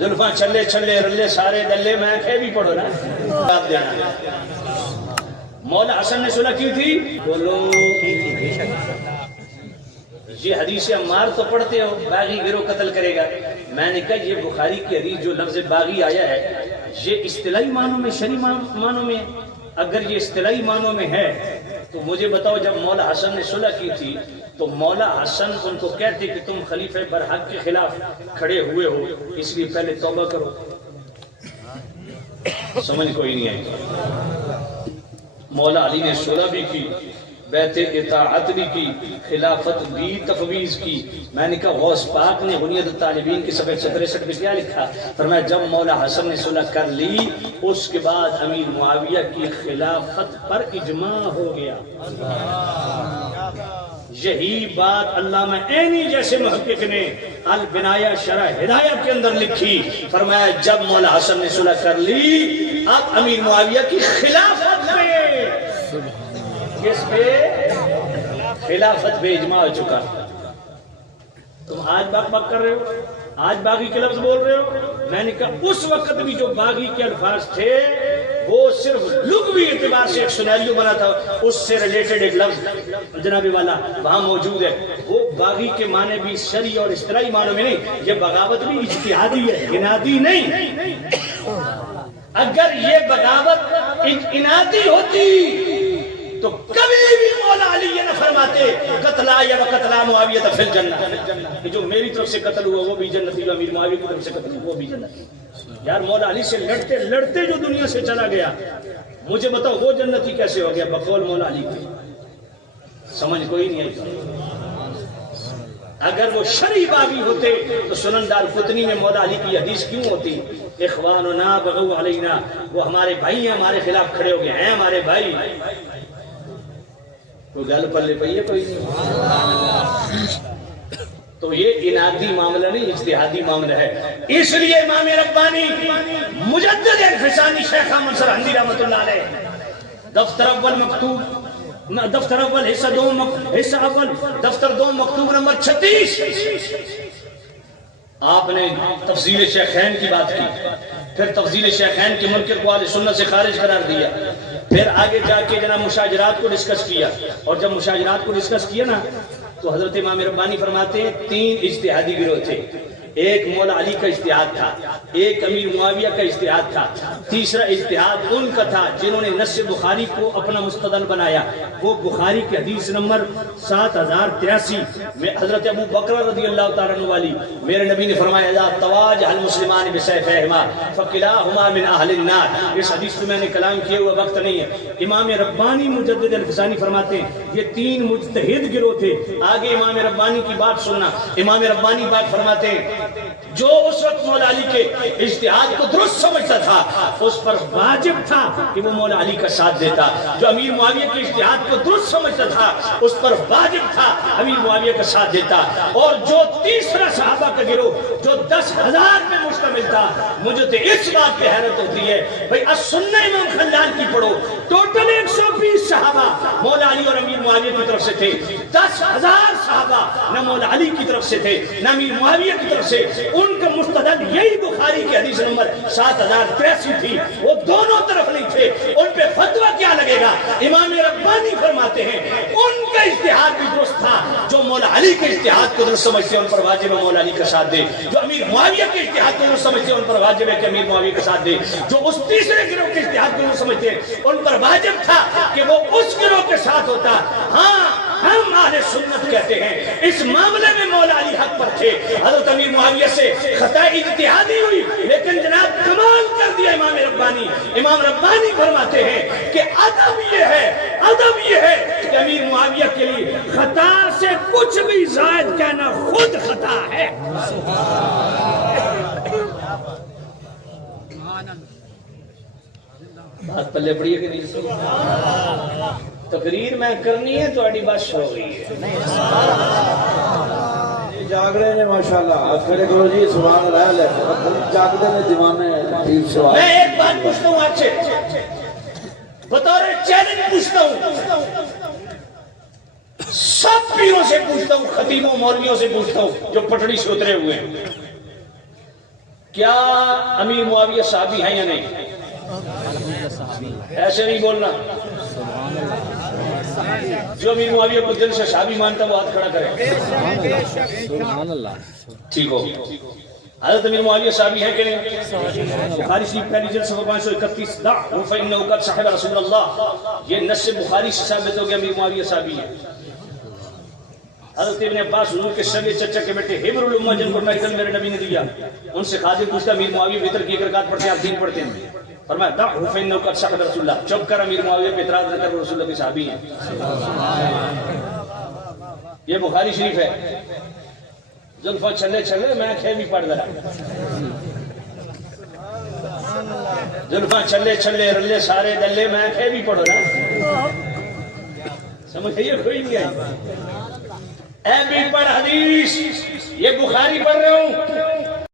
زلفاں چھلے چھلے رلے سارے دلے میں کہ بھی پڑھو نا آپ دینا مولا حسن نے صلح کی تھی بولو یہ حدیث عمار تو پڑھتے ہو باغی گروہ قتل کرے گا میں نے کہا یہ بخاری کی حدیث جو لفظ باغی آیا ہے یہ اصطلاحی معنوں میں شرعی معنوں میں اگر یہ اصطلاحی معنوں میں ہے تو مجھے بتاؤ جب مولا حسن نے صلح کی تھی تو مولا حسن ان کو کہتے کہ تم خلیفہ برحق کے خلاف کھڑے ہوئے ہو اس لیے پہلے توبہ کرو سمجھ کوئی نہیں آئی مولا علی نے صلح بھی کی بیعت اطاعت بھی کی خلافت بھی تفویض کی میں نے کہا غوث پاک نے غنیت الطالبین کی صفحہ 163 میں کیا لکھا فرمایا جب مولا حسن نے صلح کر لی اس کے بعد امیر معاویہ کی خلافت پر اجماع ہو گیا یہی بات علامہ عینی جیسے محقق نے البنایہ شرح ہدایہ کے اندر لکھی فرمایا جب مولا حسن نے صلح کر لی اب امیر معاویہ کی خلافت پہ کس پہ خلافت پہ اجماع ہو چکا تم آج باغ کر رہے ہو آج باغی کے لفظ بول رہے ہو میں نے کہا اس وقت بھی جو باغی کے الفاظ تھے وہ صرف لغوی اعتبار سے ایک سیناریو بنا تھا اس سے ریلیٹڈ ایک لفظ جناب والا وہاں موجود ہے وہ باغی کے معنی بھی شرعی اور اصطلاحی معنوں میں نہیں یہ بغاوت بھی اجتہادی ہے انادی نہیں اگر یہ بغاوت انادی ہوتی تو کبھی بھی مولا علی یہ نہ فرماتے قتلا یا وقتلا معاویہ فی الجنہ کہ جو میری طرف سے قتل ہوا وہ بھی جنتی جو امیر معاویہ کی طرف سے قتل ہوا وہ بھی جنتی یار مولا علی سے لڑتے لڑتے جو دنیا سے چلا گیا مجھے بتاؤ وہ جنتی کیسے ہو گیا بقول مولا علی کی سمجھ کوئی نہیں آئی اگر وہ شرعی باغی ہوتے تو سنن دارقطنی میں مولا علی کی حدیث کیوں ہوتی اخواننا بغوا علینا وہ ہمارے بھائی ہیں ہمارے خلاف کھڑے ہو گئے ہیں ہمارے بھائی تو گل پلے پئی ہے کوئی نہیں تو یہ انادی معاملہ نہیں اجتہادی معاملہ ہے اس لیے امام ربانی مجدد الفسانی شیخ احمد سرہندی رحمۃ اللہ علیہ دفتر اول مکتوب دفتر اول حصہ اول دفتر دوم مکتوب نمبر 36 آپ نے تفضیل شیخین کی بات کی پھر تفضیل شیخین کے منکر کو اہل سنت سے خارج قرار دیا پھر آگے جا کے جناب مشاجرات کو ڈسکس کیا اور جب مشاجرات کو ڈسکس کیا نا تو حضرت امام ربانی فرماتے ہیں 3 اجتہادی گروہ تھے ایک مولا علی کا اجتہاد تھا ایک امیر معاویہ کا اجتہاد تھا تیسرا اجتہاد ان کا تھا جنہوں نے نص بخاری کو اپنا مستدل بنایا وہ بخاری کی حدیث نمبر 7083 میں حضرت ابو بکر رضی اللہ تعالیٰ عنہ والی میرے نبی نے فرمایا اذا تواجہ المسلمان بسیفیہما فکلاہما من اہل النار اس حدیث میں نے کلام کیے ہوئے وقت نہیں ہے امام ربانی مجدد الفسانی فرماتے ہیں یہ 3 مجتہد گروہ تھے آگے امام ربانی کی بات سننا امام ربانی بات فرماتے ہیں جو اس وقت مولا علی کے اجتہاد کو درست سمجھتا تھا اس پر واجب تھا کہ وہ مولا علی کا ساتھ دیتا جو امیر معاویہ کے اجتہاد کو درست سمجھتا تھا اس پر واجب تھا امیر معاویہ کا ساتھ دیتا اور جو تیسرا صحابہ کا گروہ جو 10,000 میں مشتمل تھا مجھے تو اس بات پہ حیرت ہوتی ہے بھئی السنہ امام خلال کی پڑھو ٹوٹل 120 صحابہ مولا علی اور امیر معاویہ کی طرف سے تھے 10,000 صحابہ نہ مولا علی کی طرف سے تھے نہ امیر معاویہ کی طرف سے ان کا مستدل یہی بخاری کی حدیث نمبر 7083 تھی وہ دونوں طرف نہیں تھے ان پہ فتویٰ کیا لگے گا امام ربانی فرماتے ہیں ان کا اجتہاد بھی درست تھا جو مولا علی کے اجتہاد کو درست سمجھتے ہیں ان پر واجب ہے مولا علی کا ساتھ دے جو امیر معاویہ کے اجتہاد کو درست سمجھتے ہیں ان پر واجب ہے کہ امیر معاویہ کا ساتھ دے جو اس تیسرے گروہ کے اجتہاد کو درست سمجھتے ہیں ان پر واجب تھا کہ وہ اس گروہ کے ساتھ ہوتا ہاں ہم اہل سنت کہتے ہیں اس معاملے میں مولا علی حق پر تھے حضرت امیر معاویہ سے خطا اجتہادی ہوئی لیکن جناب کمال کر دیا امام ربانی فرماتے ہیں کہ ادب یہ ہے کہ امیر معاویہ کے لیے خطا سے کچھ بھی زائد کہنا خود خطا ہے بات پلے پڑی ہے کہ نہیں تقریر میں کرنی ہے تو اڈی بس ہو گئی ہے جاگڑے نے ماشاءاللہ کھڑے کرو جی سبحان اللہ جاگتے نے دیوانے میں ایک بات پوچھتا ہوں آپ سے بطور چیلنج پوچھتا ہوں سب پیروں سے پوچھتا ہوں خطیبوں مولویوں سے پوچھتا ہوں جو پٹڑی سے اترے ہوئے ہیں کیا امیر معاویہ صحابی ہیں یا نہیں؟ ایسے نہیں بولنا. جو امیر معاویہ کو دل سے صحابی مانتا وہ ہاتھ کھڑا کرے. سبحان اللہ. ٹھیک ہو. حضرت امیر معاویہ صحابی ہیں کہ نہیں؟ بخاری شریف پہلی جلد صفحہ 531 دعوا فإنه قد صحب رسول اللہ. یہ نص بخاری سے ثابت ہو گیا امیر معاویہ صحابی ہیں. حضرت ابن عباس حضور کے سگے چچا کے بیٹے حبر الامہ جن کو ٹائٹل میرے نبی نے دیا, ان سے خادم پوچھتا امیر معاویہ وتر کی ایک رکعت پڑھتے ہیں آپ 3 پڑھتے ہیں؟ فرمایا دعوا فإنه قد صحب رسول اللہ. چپ کر, امیر معاویہ پہ اعتراض نہ کر, وہ رسول اللہ کے صحابی ہیں. یہ بخاری شریف ہے. زلفا چھلے چھلے میں کھے بھی پڑھ رہا. زلفا چھلے چھلے رلے سارے دلے میں کھے بھی پڑھ رہا. سمجھئے کوئی نہیں آئی. اے بھی پڑھ حدیث, یہ بخاری پڑھ رہا ہوں.